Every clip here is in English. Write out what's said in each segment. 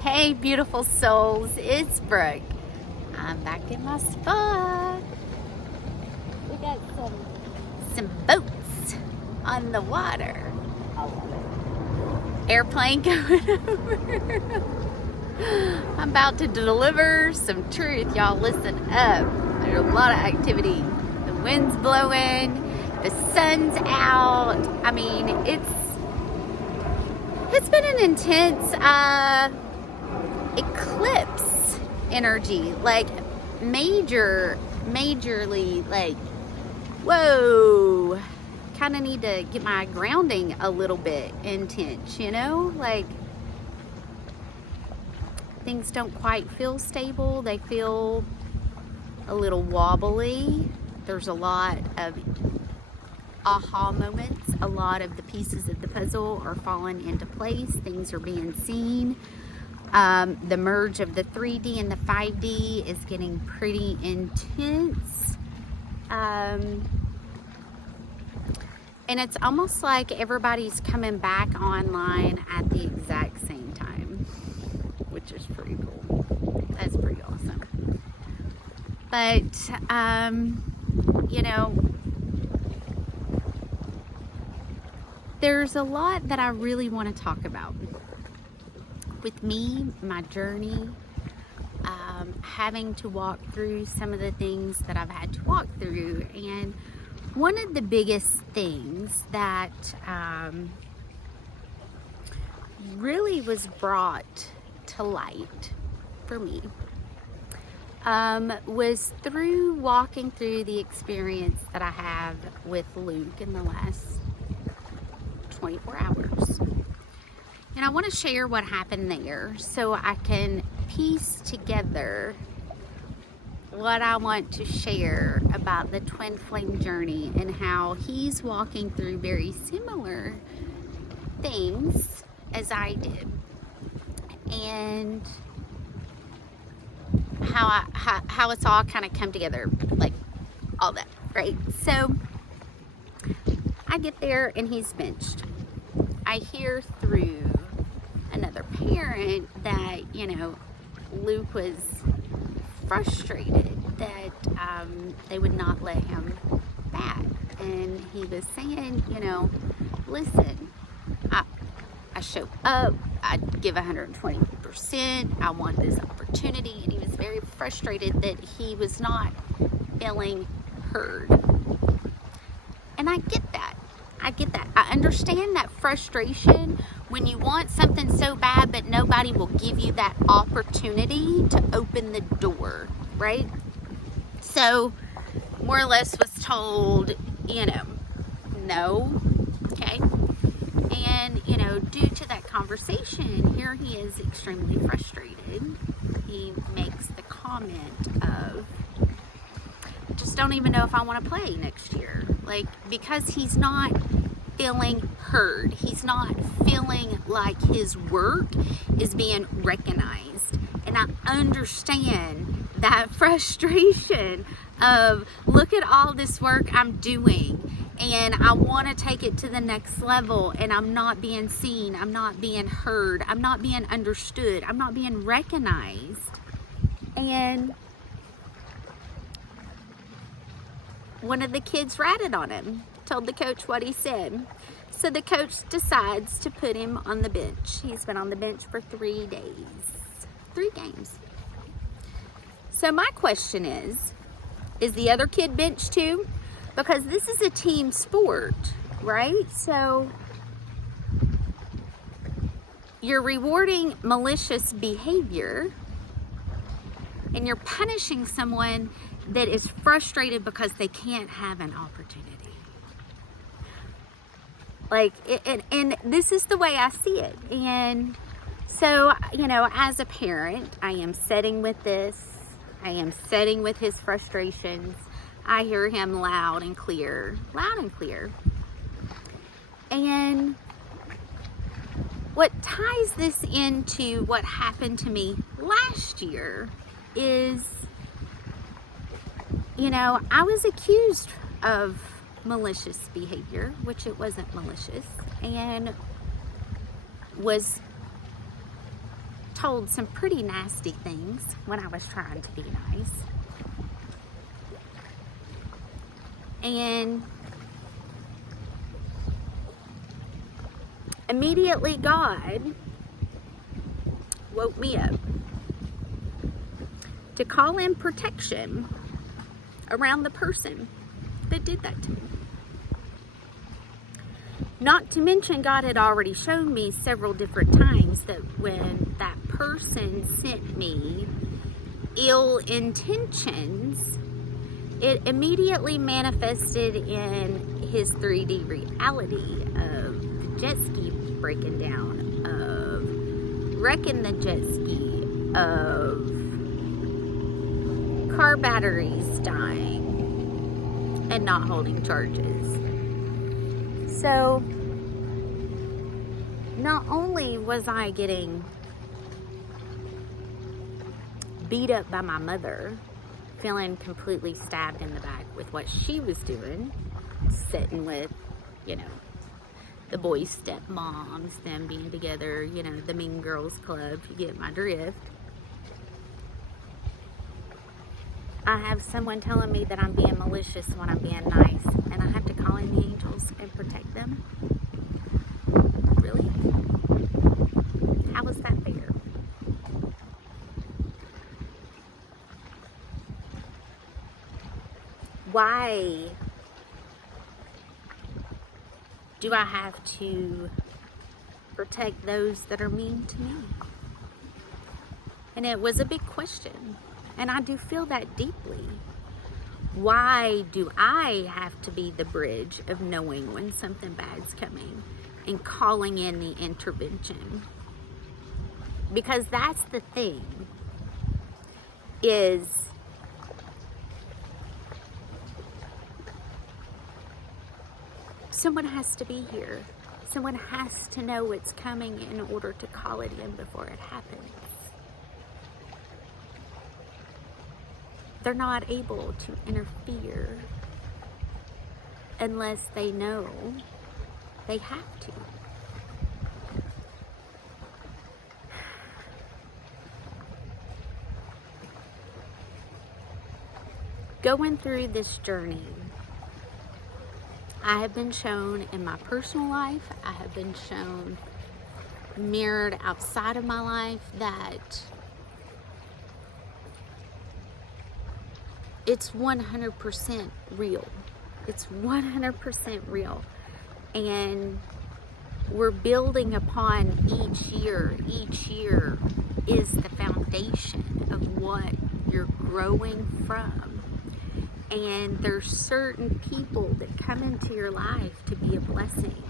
Hey beautiful souls, it's Brooke. I'm back in my spot. We got some boats on the water. I love it. Airplane going over. I'm about to deliver some truth. Y'all listen up. There's a lot of activity. The wind's blowing, the sun's out. I mean, it's been an intense eclipse energy, like majorly, like, whoa, kind of need to get my grounding a little bit intense, you know, like things don't quite feel stable. They feel a little wobbly. There's a lot of aha moments. A lot of the pieces of the puzzle are falling into place. Things are being seen. The merge of the 3D and the 5D is getting pretty intense. And it's almost like everybody's coming back online at the exact same time, which is pretty cool. That's pretty awesome. But, you know, there's a lot that I really want to talk about. With me, my journey, having to walk through some of the things that I've had to walk through. And one of the biggest things that really was brought to light for me was through walking through the experience that I have with Luke in the last 24 hours. And I want to share what happened there so I can piece together what I want to share about the twin flame journey and how he's walking through very similar things as I did, and how it's all kind of come together, like all that, right? So I get there and he's benched. I hear through another parent that, you know, Luke was frustrated that they would not let him bat. And he was saying, you know, listen, I show up, I give 120%, I want this opportunity. And he was very frustrated that he was not feeling heard. And I get that. I understand that frustration when you want something so bad, but nobody will give you that opportunity to open the door, right? So, more or less was told, you know, no, okay? And, you know, due to that conversation, here he is extremely frustrated. He makes the comment of, just don't even know if I want to play next year. Like, because he's not feeling heard. He's not feeling like his work is being recognized. And I understand that frustration of, look at all this work I'm doing and I want to take it to the next level, and I'm not being seen, I'm not being heard, I'm not being understood, I'm not being recognized. And one of the kids ratted on him, told the coach what he said. So the coach decides to put him on the bench. He's been on the bench for 3 days, 3 games. So my question is the other kid benched too? Because this is a team sport, right? So you're rewarding malicious behavior and you're punishing someone that is frustrated because they can't have an opportunity. Like, and this is the way I see it. And so, you know, as a parent, I am sitting with this. I am sitting with his frustrations. I hear him loud and clear. And what ties this into what happened to me last year is, you know, I was accused of malicious behavior, which it wasn't malicious, and was told some pretty nasty things when I was trying to be nice. And immediately God woke me up to call in protection around the person that did that to me. Not to mention, God had already shown me several different times that when that person sent me ill intentions, it immediately manifested in his 3D reality of the jet ski breaking down, of wrecking the jet ski, of car batteries dying and not holding charges. So, not only was I getting beat up by my mother, feeling completely stabbed in the back with what she was doing, sitting with, you know, the boys' stepmoms, them being together, you know, the Mean Girls Club, you get my drift. I have someone telling me that I'm being malicious when I'm being nice, and I have to call in the angels and protect them? Really? How is that fair? Why do I have to protect those that are mean to me? And it was a big question. And I do feel that deeply. Why do I have to be the bridge of knowing when something bad's coming and calling in the intervention? Because that's the thing, is someone has to be here. Someone has to know it's coming in order to call it in before it happens. They're not able to interfere unless they know they have to. Going through this journey, I have been shown in my personal life, I have been shown mirrored outside of my life that it's 100% real. It's 100% real. And we're building upon each year. Each year is the foundation of what you're growing from. And there's certain people that come into your life to be a blessing.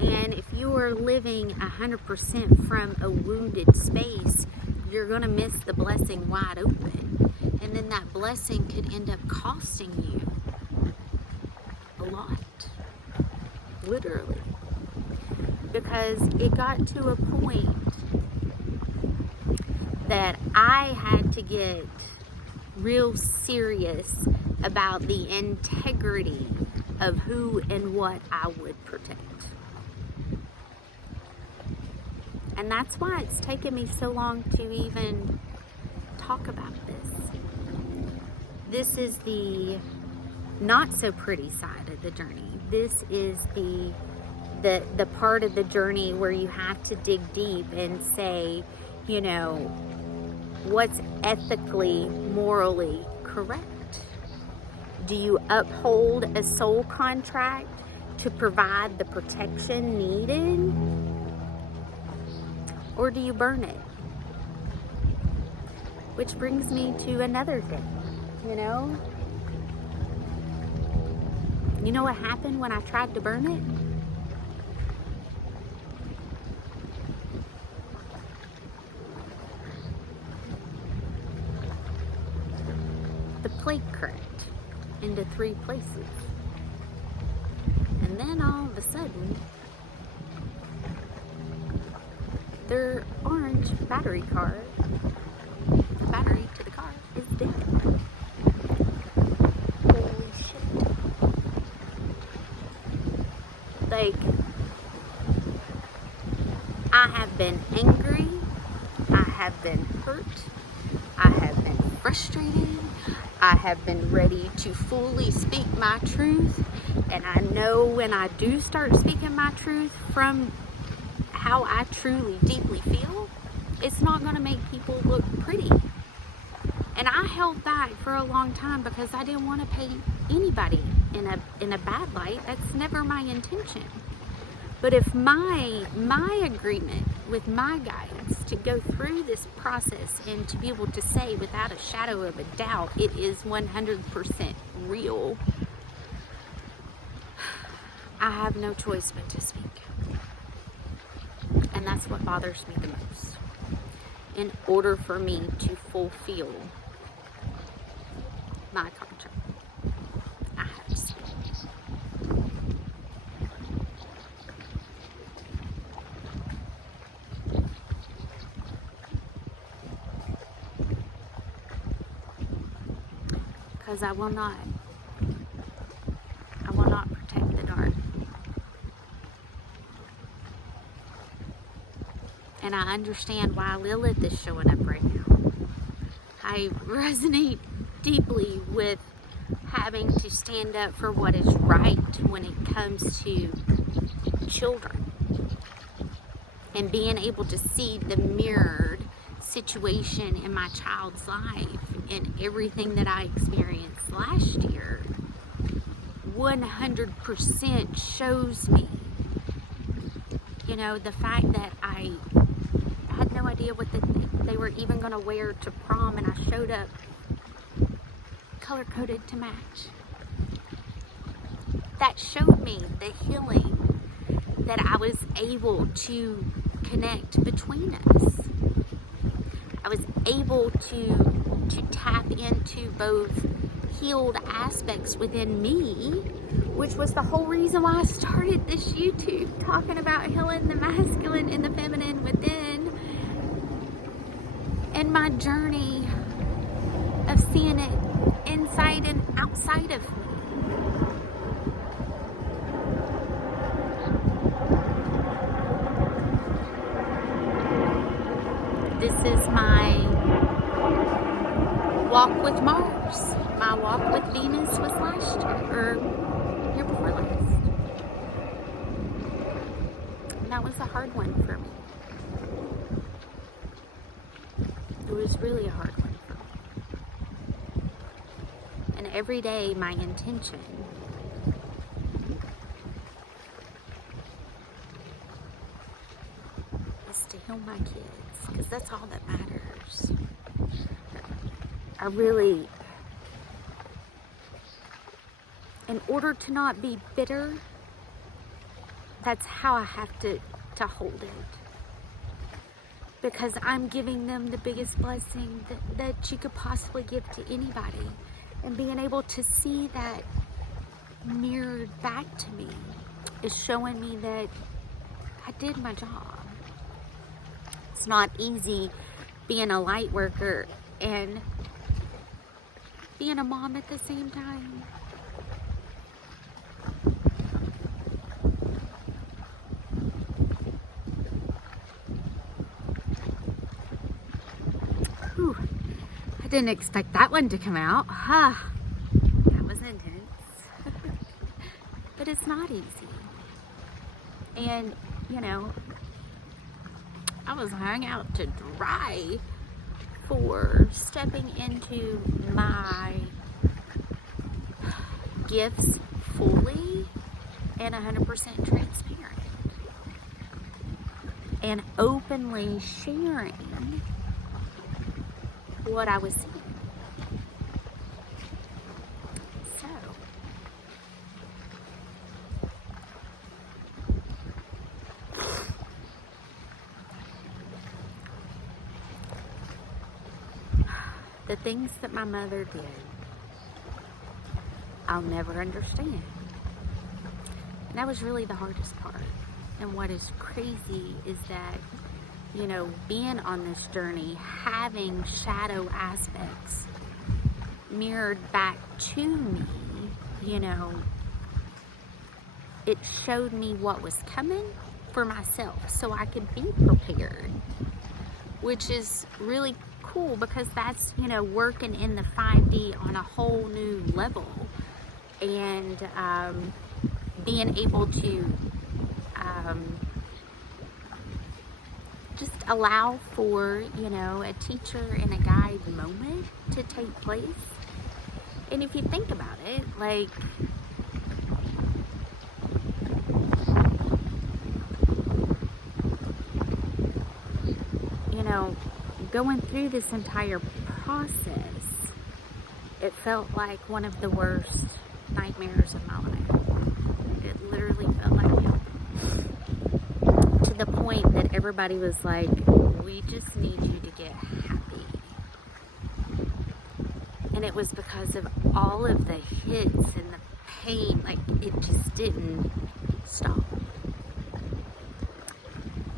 And if you are living 100% from a wounded space, you're going to miss the blessing wide open. And then that blessing could end up costing you a lot. Literally. Because it got to a point that I had to get real serious about the integrity of who and what I would protect. And that's why it's taken me so long to even talk about this. This is the not so pretty side of the journey. This is the part of the journey where you have to dig deep and say, you know, what's ethically, morally correct? Do you uphold a soul contract to provide the protection needed? Or do you burn it? Which brings me to another thing, you know? You know what happened when I tried to burn it? The plate cracked into 3 places. And then all of a sudden, their orange battery car, the battery to the car, is dead. Holy shit. Like, I have been angry. I have been hurt. I have been frustrated. I have been ready to fully speak my truth. And I know when I do start speaking my truth from how I truly, deeply feel, it's not going to make people look pretty. And I held back for a long time because I didn't want to paint anybody in a bad light. That's never my intention. But if my agreement with my guides to go through this process and to be able to say without a shadow of a doubt it is 100% real, I have no choice but to speak. And that's what bothers me the most. In order for me to fulfill my contract, I have to speak. Because I will not protect the dark. And I understand why Lilith is showing up right now. I resonate deeply with having to stand up for what is right when it comes to children. And being able to see the mirrored situation in my child's life and everything that I experienced last year 100% shows me, you know, the fact that I had no idea what they were even going to wear to prom, and I showed up color-coded to match. That showed me the healing that I was able to connect between us. I was able to tap into both healed aspects within me, which was the whole reason why I started this YouTube, talking about healing the masculine and the feminine within, and my journey of seeing it inside and outside of me. This is my walk with Mars. My walk with Venus was last year, or year before last. And that was a hard one for me. It was really a hard one for me. And every day my intention is to heal my kids, because that's all that matters. I really, in order to not be bitter, that's how I have to hold it. Because I'm giving them the biggest blessing that you could possibly give to anybody. And being able to see that mirrored back to me is showing me that I did my job. It's not easy being a light worker and being a mom at the same time. Whew. I didn't expect that one to come out. That was intense. But it's not easy. And, you know, I was hung out to dry for stepping into my gifts fully and 100% transparent and openly sharing what I was seeing. So the things that my mother did, I'll never understand. And that was really the hardest part. And what is crazy is that, you know, being on this journey, having shadow aspects mirrored back to me, you know, it showed me what was coming for myself so I could be prepared which is really cool because that's, you know, working in the 5D on a whole new level, and being able to just allow for, you know, a teacher and a guide moment to take place. And if you think about it, like, you know, going through this entire process, it felt like one of the worst nightmares of my life. It literally felt like hell. To the point that everybody was like, we just need you to get happy. And it was because of all of the hits and the pain, like, it just didn't stop.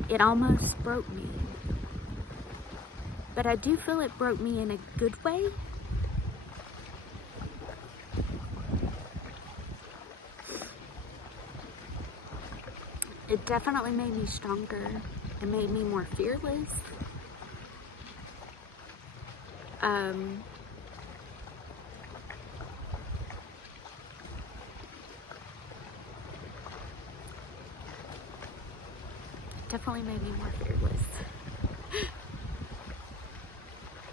It almost broke me. But I do feel it broke me in a good way. It definitely made me stronger. It made me more fearless. Definitely made me more fearless.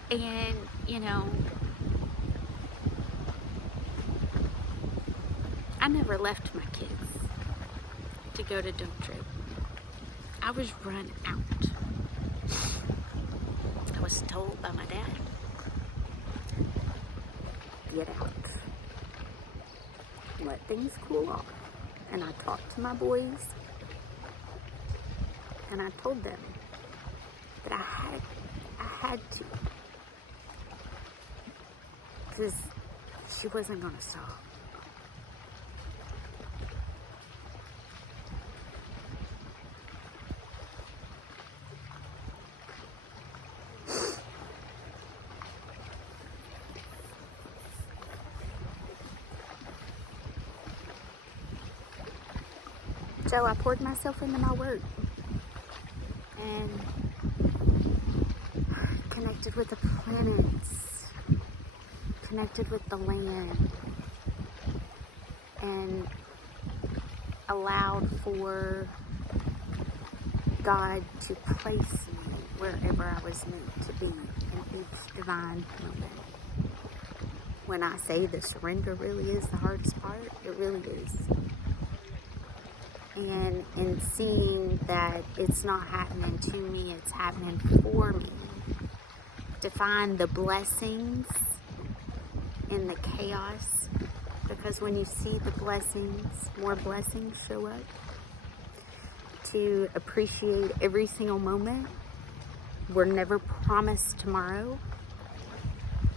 And, you know, I never left my kids to go to dome trip. I was run out. I was told by my dad, get out. Let things cool off. And I talked to my boys, and I told them that I had to. Because she wasn't going to stop. So I poured myself into my work and connected with the planets, connected with the land, and allowed for God to place me wherever I was meant to be in each divine moment. When I say the surrender really is the hardest part, it really is. And in seeing that it's not happening to me, it's happening for me, to find the blessings in the chaos, because when you see the blessings, more blessings show up. To appreciate every single moment. We're never promised tomorrow.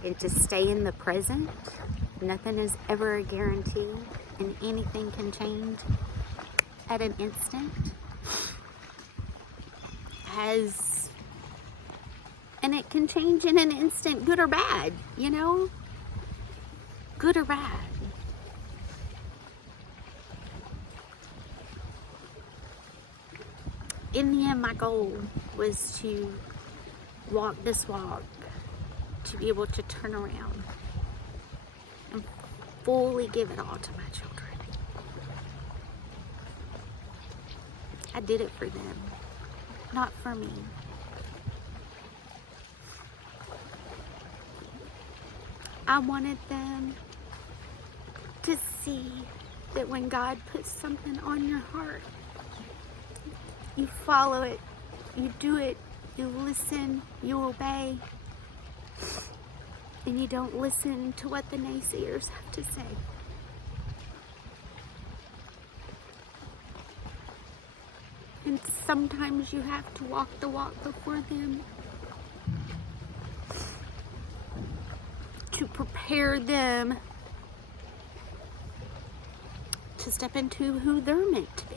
And to stay in the present. Nothing is ever a guarantee, and anything can change at an instant. And it can change in an instant, good or bad, you know? Good or bad. In the end, my goal was to walk this walk, to be able to turn around and fully give it all to my children. I did it for them, not for me. I wanted them to see that when God puts something on your heart, you follow it, you do it, you listen, you obey, and you don't listen to what the naysayers have to say. And sometimes you have to walk the walk before them to prepare them to step into who they're meant to be.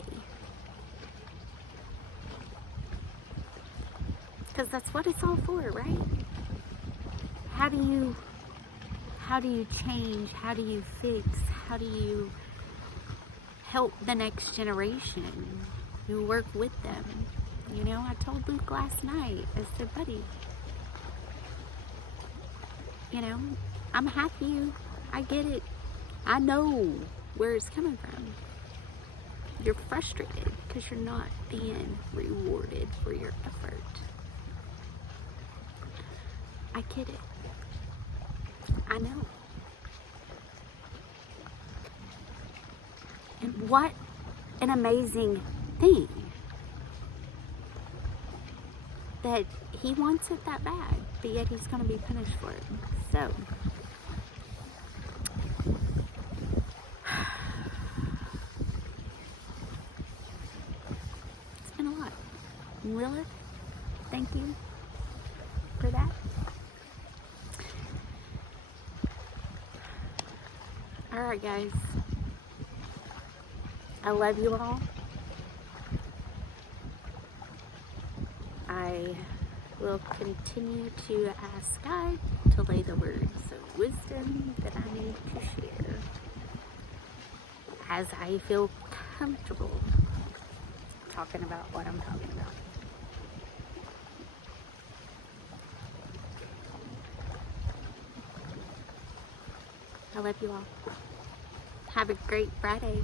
Because that's what it's all for, right? How do you change? How do you fix? How do you help the next generation? You work with them. You know, I told Luke last night, I said, buddy, you know, I'm happy. I get it. I know where it's coming from. You're frustrated because you're not being rewarded for your effort. I get it. I know. And what an amazing thing that he wants it that bad, but yet he's going to be punished for it. So, it's been a lot. Lilith, thank you for that. Alright guys, I love you all. I will continue to ask God to lay the words of wisdom that I need to share as I feel comfortable talking about what I'm talking about. I love you all. Have a great Friday.